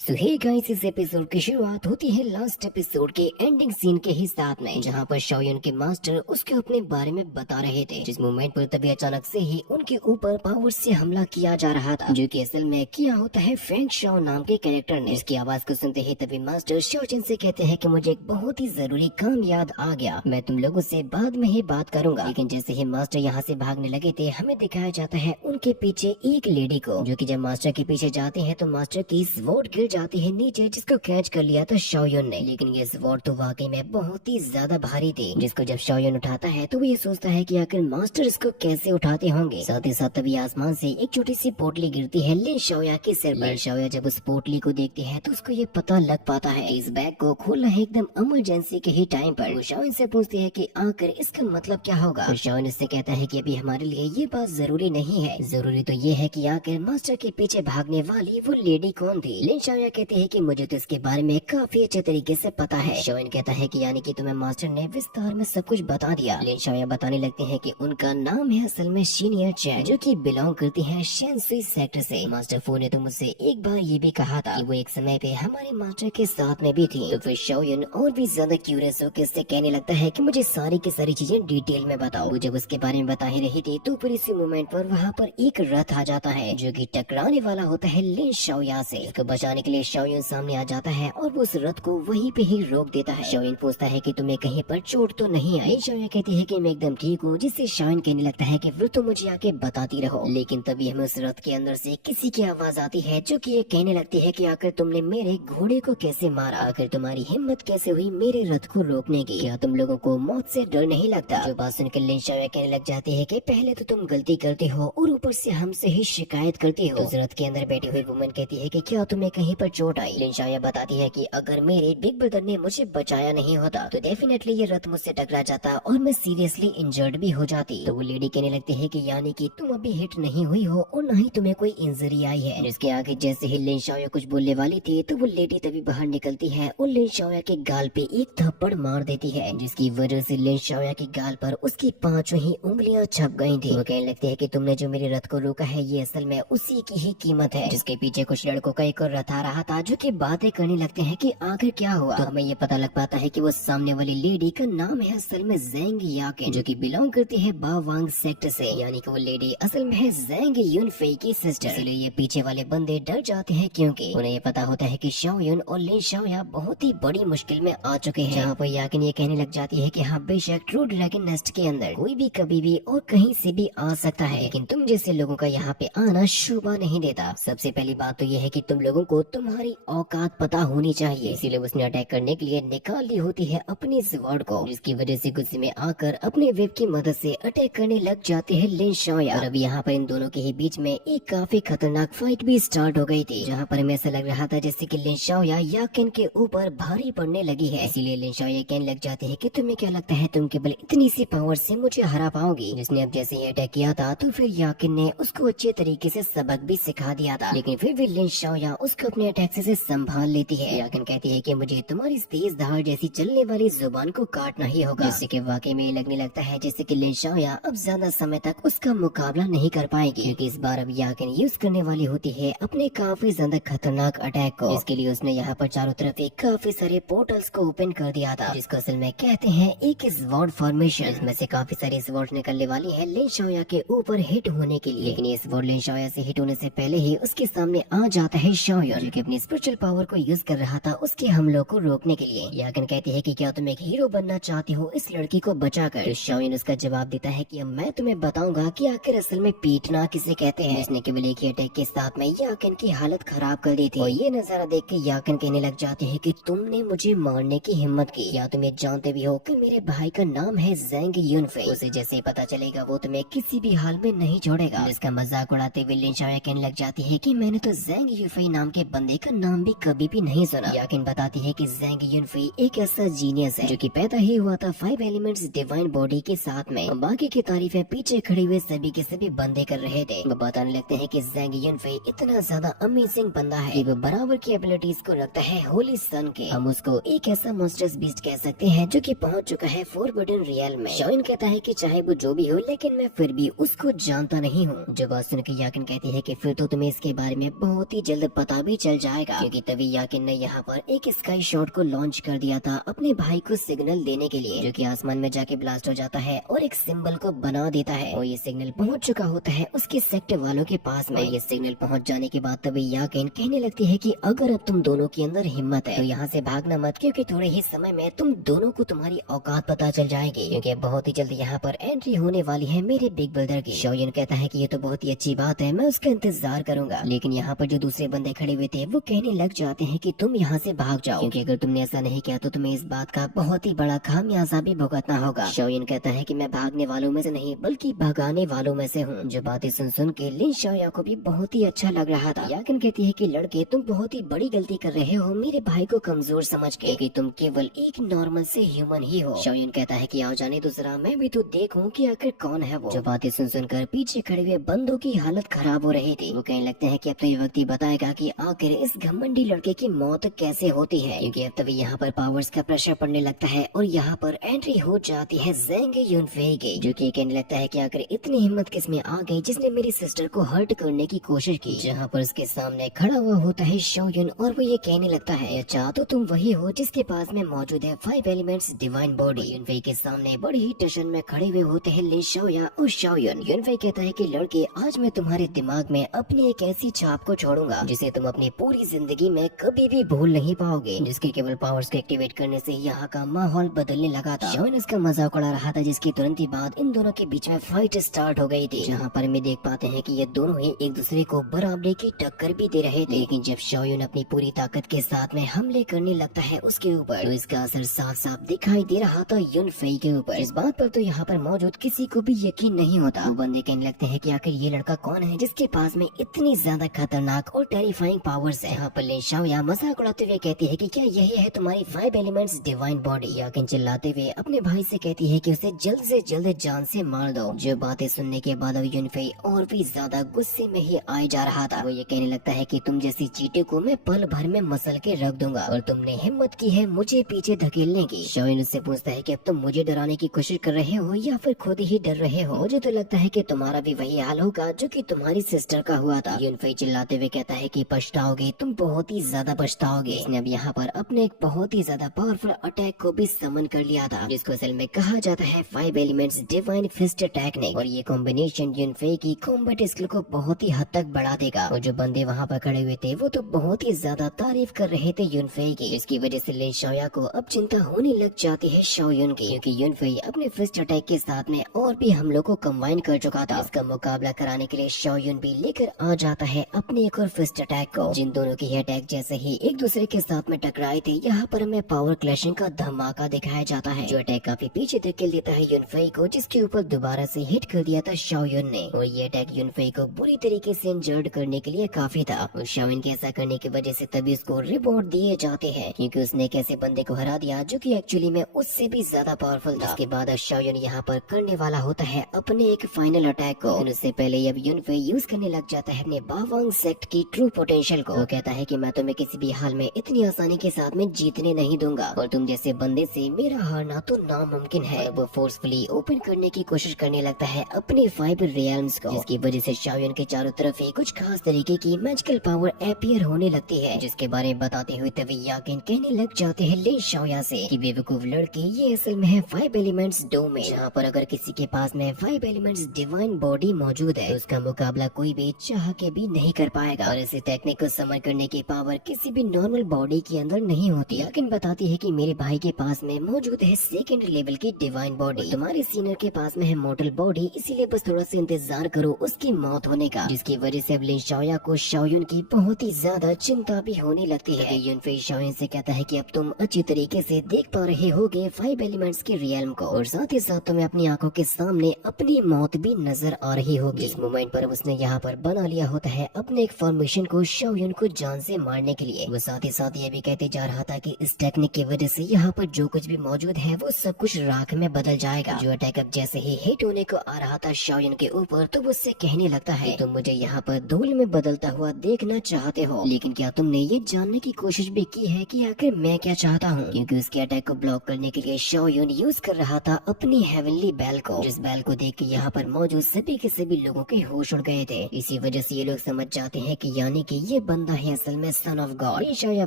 सो hey guys, इस episode की शुरुआत होती है लास्ट एपिसोड के एंडिंग सीन के ही साथ में, जहां पर शाओयुन के मास्टर उसके अपने बारे में बता रहे थे। जिस मोमेंट पर तभी अचानक से ही उनके ऊपर पावर से हमला किया जा रहा था, जो कि असल में किया होता है फेंग शाओ नाम के कैरेक्टर ने। इसकी आवाज को सुनते ही तभी मास्टर शाओजिन से कहते हैं कि मुझे एक बहुत ही जरूरी काम याद आ गया, मैं तुम लोगों से बाद में ही बात करूंगा। लेकिन जैसे ही मास्टर यहाँ से भागने लगे थे, हमें दिखाया जाता है उनके पीछे एक लेडी को, जो कि जब मास्टर के पीछे जाते हैं तो मास्टर की स्वॉर्ड गिर जाती है नीचे, जिसको कैच कर लिया था शाओयुन ने। लेकिन ये स्वॉर्ड तो वाकई में बहुत ही ज्यादा भारी थी, जिसको जब शाओयुन उठाता है तो वो ये सोचता है कि आखिर मास्टर इसको कैसे उठाते होंगे। साथ ही साथ तभी आसमान से एक छोटी सी पोटली गिरती है लिन शाओया के सिर पर। शाओया जब उस पोटली को देखती है तो उसको ये पता लग पाता है इस बैग को खोलना है एकदम इमरजेंसी के ही टाइम पर। वो शाओयुन से पूछती है कि आखिर इसका मतलब क्या होगा। तो शाओयुन इससे कहता है कि अभी हमारे लिए ये बात जरूरी नहीं है, जरूरी तो ये है कि आखिर मास्टर के पीछे भागने वाली वो लेडी कौन थी। लिन शाओया कहती है कि मुझे तो इसके बारे में काफी अच्छे तरीके से पता है। शाओयुन कहता है कि यानी कि तुम्हें मास्टर ने विस्तार में सब कुछ बता दिया। लिन शाओया बताने लगते हैं कि उनका नाम है असल में सीनियर चैन, जो कि बिलोंग करती है शेंसुई सेक्टर से। मास्टर फो ने तो मुझसे एक बार ये भी कहा था कि वो एक समय पे हमारे मास्टर के साथ में भी थी। तो फिर शाओयुन और भी ज्यादा क्यूरियस होकर इससे कहने लगता है कि मुझे सारी की सारी चीजें डिटेल में बताओ। वो जब उसके बारे में बता ही रही थी तो फिर इसी मोमेंट पर वहाँ पर एक रथ आ जाता है, जो कि टकराने वाला होता है लिन शाओया से। इसको बचाने के लिए शाओयुन सामने आ जाता है और वो उस रथ को वहीं पे ही रोक देता है। शाओयुन पूछता है कि तुम्हें कहीं पर चोट तो नहीं आई। शाओया कहती है कि मैं एकदम ठीक हूँ, जिससे शाओयुन कहने लगता है कि फिर तो मुझे आके बताती रहो। लेकिन तभी हमें उस रथ के अंदर से किसी की आवाज आती है, जो कि ये कहने लगती है कि आखिर तुमने मेरे घोड़े को कैसे मारा, आखिर तुम्हारी हिम्मत कैसे हुई मेरे रथ को रोकने की, क्या तुम लोगों को मौत से डर नहीं लगता। जो बात सुनकर लिन शाओया कहने लग जाती है कि पहले तो तुम गलती करते हो और ऊपर से हमसे ही शिकायत करती हो। तो उस रथ के अंदर बैठी हुई वुमन कहती है कि क्या तुम्हें कहीं पर चोट आई। लिन शाओया बताती है कि अगर मेरे बिग ब्रदर ने मुझे बचाया नहीं होता तो डेफिनेटली ये रथ मुझसे टकरा जाता और मैं सीरियसली इंजर्ड भी हो जाती। तो वो लेडी कहने लगती है कि यानी कि तुम अभी हिट नहीं हुई हो और न ही तुम्हें कोई इंजरी आई है। जिसके आगे जैसे ही लिन शाओया कुछ बोलने वाली थी तो वो लेडी तभी बाहर निकलती है और लिन शाओया के गाल पे एक थप्पड़ मार देती है, जिसकी वजह से लिन शाओया के गाल पर उसकी 5 ही उंगलियां छप गई थी। वो कहने लगती है कि तुमने जो मेरे रथ को रोका है ये असल में उसी की ही कीमत है। जिसके पीछे कुछ लड़कों का एक और रथ आ रहा था, जो की बातें करने लगते हैं कि आखिर क्या हुआ। तो हमें ये पता लग पाता है कि वो सामने वाली लेडी का नाम है असल में ज़ेंग याकिन, जो कि बिलोंग करती है बावांग सेक्टर से। यानी कि वो लेडी असल में है ज़ेंग युनफेई की सिस्टर। इसलिए ये पीछे वाले बंदे डर जाते हैं, क्योंकि उन्हें ये पता होता है कि शाओयुन और लिन शाओया बहुत ही बड़ी मुश्किल में आ चुके हैं। जहाँ पर याकिन ये कहने लग जाती है कि हाँ बेशक ट्रू ड्रैगन नेस्ट के अंदर कोई भी कभी भी और कहीं से भी आ सकता है, लेकिन तुम जैसे लोगों का यहाँ पे आना शोभा नहीं देता। सबसे पहली बात तो ये है कि तुम लोगों को तुम्हारी औकात पता होनी चाहिए। इसीलिए उसने अटैक करने के लिए निकाल ली होती है अपनी स्वॉर्ड को, जिसकी वजह से गुस्से में आकर अपने वेब की मदद से अटैक करने लग जाते हैं लिन शाओया। और अब यहाँ पर इन दोनों के ही बीच में एक काफी खतरनाक फाइट भी स्टार्ट हो गई थी, जहाँ पर हमें ऐसा लग रहा था जैसे कि लिन शाओया याकिन के ऊपर भारी पड़ने लगी है। इसीलिए लिन शाओया कहने लग जाते हैं कि तुम्हें क्या लगता है तुम केवल इतनी सी पावर से मुझे हरा पाओगी। जिसने अब जैसे ही अटैक किया था तो फिर याकिन ने उसको अच्छे तरीके से सबक भी सिखा दिया था, लेकिन फिर भी लिन शाओया उसको अपने अटैक से संभाल लेती है। याकिन कहती है कि मुझे तुम्हारी तेज धार जैसी चलने वाली जुबान को काटना ही होगा, जिससे कि वाकई में लगने लगता है जैसे कि लिन शाओया अब ज्यादा समय तक उसका मुकाबला नहीं कर पाएगी, क्योंकि इस बार अब याकिन यूज करने वाली होती है अपने काफी ज्यादा खतरनाक अटैक को। इसके लिए उसने यहाँ पर चारों तरफ एक काफी सारे पोर्टल्स को ओपन कर दिया था, जिसको असल में कहते हैं एक स्वॉर्ड फॉर्मेशन। इसमें से काफी सारी स्वॉर्ड निकलने वाली है लिन शाओया के ऊपर हिट होने के लिए। लेकिन ये स्वॉर्ड लिन शाओया से हिट होने से पहले ही उसके सामने आ जाता है शाओयुन, जो कि अपनी स्पिरिचुअल पावर को यूज कर रहा था उसके हमलों को रोकने के लिए। याकिन कहती है कि क्या तुम एक हीरो बनना चाहती हो इस लड़की को बचाकर। तो शाओयुन उसका जवाब देता है कि अब मैं तुम्हें बताऊंगा कि आखिर असल में पीटना किसे कहते हैं। इसने केवल एक ही अटैक के साथ में याकिन की हालत खराब कर दी थी। और ये नजारा देख के याकिन कहने लग जाते हैं कि तुमने मुझे मारने की हिम्मत की, या तुम ये जानते भी हो कि मेरे भाई का नाम है ज़ेंग युनफेई। उसे जैसे ही पता चलेगा वो तुम्हें किसी भी हाल में नहीं छोड़ेगा। इसका मजाक उड़ाते हुए लिन शाओया कहने लग जाती है कि मैंने तो ज़ेंग युनफेई नाम के बंदे का नाम भी कभी भी नहीं सुना। याकिन बताती है कि ज़ेंग युनफेई एक ऐसा जीनियस है जो कि पैदा ही हुआ था 5 एलिमेंट्स डिवाइन बॉडी के साथ में। बाकी की तारीफें पीछे खड़े हुए सभी के सभी बंदे कर रहे थे। वो बताने लगते हैं कि ज़ेंग युनफेई इतना ज्यादा अमेजिंग बंदा है कि वो बराबर की एबिलिटीज को रखता है होली सन के। हम उसको एक ऐसा मॉन्स्टर्स बीस्ट कह सकते हैं जो कि पहुंच चुका है फॉरबिडन रियल में। शाओयुन कहता है कि चाहे वो जो भी हो, लेकिन मैं फिर भी उसको जानता नहीं हूँ। जो बात सुन के याकिन कहती है कि फिर तो तुम्हें इसके बारे में बहुत ही जल्द पता भी चल जाएगा, क्योंकि तभी याकिन ने यहाँ पर एक स्काई शॉट को लॉन्च कर दिया था अपने भाई को सिग्नल देने के लिए, जो कि आसमान में जाके ब्लास्ट हो जाता है और एक सिंबल को बना देता है। और ये सिग्नल पहुंच चुका होता है उसके सेक्टर वालों के पास में। ये सिग्नल पहुंच जाने के बाद तभी याकिन कहने लगती है कि अगर अब तुम दोनों के अंदर हिम्मत है तो यहाँ से भागना मत, क्योंकि थोड़े ही समय में तुम दोनों को तुम्हारी औकात पता चल जाएगी, क्योंकि बहुत ही जल्द यहाँ पर एंट्री होने वाली है मेरे बिग ब्रदर की। शोयन कहता है कि ये तो बहुत ही अच्छी बात है, मैं उसका इंतजार करूंगा। लेकिन यहाँ पर जो दूसरे बंदे खड़े हुए थे वो कहने लग जाते हैं कि तुम यहाँ से भाग जाओ, क्योंकि अगर तुमने ऐसा नहीं किया तो तुम्हें इस बात का बहुत ही बड़ा खामियाजा भी भुगतना होगा। शोयन कहता है कि मैं भागने वालों में से नहीं बल्कि भगाने वालों में से हूँ। जो बातें सुन के लिन शाओया को भी बहुत ही अच्छा लग रहा था। याकिन कहती है कि लड़के तुम बहुत ही बड़ी गलती कर रहे हो मेरे भाई को कमजोर समझ के, कि तुम केवल एक नॉर्मल से ह्यूमन ही हो। शोयन कहता है कि आओ जाने दूसरा, मैं भी तो देखूं कि आखिर कौन है वो। जो बातें सुनकर पीछे खड़े हुए बंदों की हालत खराब हो रही थी। वो कहने लगते हैं कि अब तो ये वक्त ही बताएगा कि आखिर इस घमंडी लड़के की मौत कैसे होती है, क्योंकि अब तभी यहाँ पर पावर्स का प्रेशर पड़ने लगता है और यहाँ पर एंट्री हो जाती है ज़ेंग युनफेई की, जो कि कहने लगता है कि आखिर इतनी हिम्मत किसमें आ गई जिसने मेरी सिस्टर को हर्ट करने की कोशिश की। जहाँ पर उसके सामने खड़ा हुआ होता है शोयन और वो ये कहने लगता है अच्छा तो तुम वही हो जिसके पास में मौजूद है 5 एलिमेंट्स डिवाइन बॉडी। युनफेई के सामने बड़ी ही टेंशन में खड़े हुए होते हैं लिन शाओया और शोयन। युनफेई कहता है कि लड़के आज मैं तुम्हारे दिमाग में अपनी एक ऐसी छाप को छोड़ूंगा जिसे तुम अपनी पूरी जिंदगी में कभी भी भूल नहीं पाओगे, जिसके केवल पावर्स को एक्टिवेट करने से यहाँ का माहौल बदलने लगा था। शोयन इसका मजाक उड़ा रहा था, जिसके तुरंत ही बाद इन दोनों के बीच में फाइट स्टार्ट हो गई थी, जहाँ पर हम देख पाते हैं कि ये दोनों ही एक दूसरे को बराबरी की टक्कर भी दे रहे थे। लेकिन जब शोयन अपनी पूरी ताकत के साथ में हमले करने लगता है उसके ऊपर, तो इसका असर साफ साफ दिखाई दे रहा था युनफेई के ऊपर। इस बात पर तो यहाँ पर मौजूद किसी को भी यकीन नहीं होता। वो बंदे कहने लगते हैं कि आखिर ये लड़का कौन है जिसके पास में इतनी ज्यादा खतरनाक और टेरिफाइंग पावर्स है। यहाँ पर लिन शाओया मजाक उड़ाते हुए कहती है कि क्या यही है तुम्हारी 5 एलिमेंट्स डिवाइन बॉडी। याकिन चिल्लाते हुए अपने भाई से कहती है कि उसे जल्द से जल्द जान से मार दो। जो बातें सुनने के बाद अब युनफेई और भी ज्यादा गुस्से में ही आए जा रहा था। वो ये कहने लगता है कि तुम जैसी चीटे को मैं पल भर में मसल के रख दूंगा और तुमने हिम्मत की है मुझे पीछे धकेलने की। शोयन उससे पूछता है कि अब तुम मुझे डराने की कोशिश कर रहे हो या फिर खुद ही डर रहे हो। मुझे तो लगता है कि तुम्हारा भी वही हाल होगा जो कि तुम्हारी सिस्टर का हुआ था। युनफेई चिल्लाते हुए कहता है कि पछताओगे, तुम बहुत ही ज्यादा पछताओगे। इसने अब यहाँ पर अपने एक बहुत ही ज्यादा पावरफुल अटैक को भी समन कर लिया था, जिसको असल में कहा जाता है 5 एलिमेंट्स डिवाइन फिस्ट टेक्निक। और ये कॉम्बिनेशन युनफेई की कॉम्बैट स्किल को बहुत ही हद तक बढ़ा देगा। और जो बंदे वहाँ पर खड़े हुए थे वो तो बहुत ही ज्यादा तारीफ कर रहे थे युनफेई की। इसकी वजह से लिन शाओया को अब चिंता होने लग जाती है शोयन की, क्योंकि युनफेई अपने फिस्ट अटैक के साथ में और भी हमलों को कंबाइन कर चुका था। इसका मुकाबला कराने के लिए शोयन भी लेकर आ जाता है अपने एक और फिस्ट अटैक को। जिन दोनों की अटैक जैसे ही एक दूसरे के साथ में टकराए थे, यहाँ पर हमें पावर क्लैशिंग का धमाका दिखाया जाता है। जो अटैक काफी पीछे धकेल देता है युनफेई को, जिसके ऊपर दोबारा से हिट कर दिया था शोयन ने। और ये अटैक युनफेई को बुरी तरीके से इंजर्ड करने के लिए काफी था। और शोयन के ऐसा करने की वजह से तभी उसको रिवॉर्ड दिए जाते हैं, क्योंकि उसने एक ऐसे बंदे को हरा दिया जो कि एक्चुअली में उससे भी ज्यादा पावरफुल था। उसके बाद शोयन यहाँ पर करने वाला होता है अपने एक फाइनल अटैक को। उससे पहले अब युनफेई यूज करने लग जाता है अपने बावांग सेक्ट की ट्रू पोटेंशियल को। वो कहता है कि मैं तुम्हें किसी भी हाल में इतनी आसानी के साथ में जीतने नहीं दूंगा और तुम जैसे बंदे से मेरा हारना तो नामुमकिन है। वो फोर्सफुली ओपन करने की कोशिश करने लगता है अपने 5 रियल्म्स को, जिसकी वजह से शोयन के चारों तरफ ही कुछ खास तरीके की मैजिकल पावर अपीयर होने लगती है, जिसके बारे में बताते हुए तभी याकिन कहने लग जाते हैं लिन शाओया से कि बेवकूफ लड़के, ये असल में है 5 एलिमेंट्स डोमेन, जहाँ पर अगर किसी के पास में 5 एलिमेंट्स डिवाइन बॉडी मौजूद है तो उसका मुकाबला कोई भी चाह के भी नहीं कर पाएगा। और इस टेक्निक को समर करने की पावर किसी भी नॉर्मल बॉडी के अंदर नहीं होती। याकिन बताती है कि मेरे भाई के पास में मौजूद है 2nd लेवल की डिवाइन बॉडी, तुम्हारे सीनियर के पास में है मॉर्टल बॉडी, इसीलिए बस थोड़ा सा इंतजार करो उसकी मौत होने का। जिसकी वजह से अब लिन शाओया को शोयन की बहुत ही ज्यादा चिंता भी होने लगती है। युनफेई शोयन से कहता है कि अब तुम अच्छी तरीके से देख पा रहे होगे 5 एलिमेंट्स के रियल्म को, और साथ ही साथ तुम्हें अपनी आंखों के सामने अपनी मौत भी नजर आ रही होगी। इस मोमेंट पर उसने यहाँ पर बना लिया होता है अपने एक फॉर्मेशन को शोयन को जान से मारने के लिए। वो साथ ही साथ ये भी कहते जा रहा था कि इस टेक्निक की वजह से यहाँ पर जो कुछ भी मौजूद है वो सब कुछ राख में बदल जाएगा। जो अटैक अब जैसे ही हिट होने को आ रहा था शोयन के ऊपर, तो वो उससे कहने लगता है तुम मुझे यहाँ पर धूल में बदलता हुआ देखना चाहते हो, लेकिन क्या तुमने ये जानने की कोशिश भी की है कि आखिर मैं क्या चाहता हूँ? क्योंकि उसके अटैक को ब्लॉक करने के लिए शोयन यूज कर रहा था अपनी हेवनली बेल को, जिस बेल को देख के यहाँ पर मौजूद सभी के सभी लोगों के होश उड़ गए थे। इसी वजह से ये लोग समझ जाते हैं कि यानी कि ये बंदा है असल में सन ऑफ गॉड। ये शाया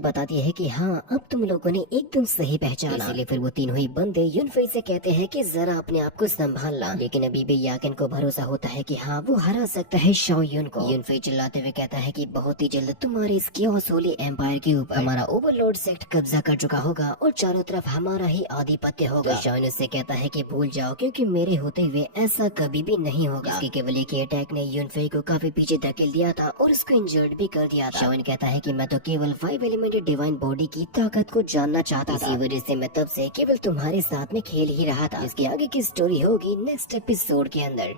बताती है कि हाँ अब तुम लोगों ने एकदम सही पहचाना। इसीलिए फिर वो तीनों ही बंदे युनफेई से कहते हैं कि जरा अपने आप को संभालना, लेकिन अभी भी याकेन को भरोसा होता है कि हाँ वो हरा सकता है शाओ युन को। युनफेई चिल्लाते हुए कहता है कि बहुत ही जल्द तुम्हारे इस कियोस होली एम्पायर के ऊपर हमारा ओवरलॉर्ड सेक्ट कब्जा कर चुका होगा और चारों तरफ हमारा ही आधिपत्य होगा। तो शाओ युन उससे कहता है कि भूल जाओ, क्योंकि मेरे होते हुए ऐसा कभी भी नहीं होगा। इसके केवल एक अटैक ने युनफेई को काफी पीछे धकेल दिया था और उसको इंजर्ड भी कर दिया था। शाओ युन कहता है कि मैं तो केवल 5 एलिमेंटेड डिवाइन बॉडी की ताकत को जानना चाहता था, इसी वजह से मैं तब से केवल तुम्हारे साथ में खेल ही रहा था। इसकी आगे की स्टोरी होगी नेक्स्ट एपिसोड के अंदर।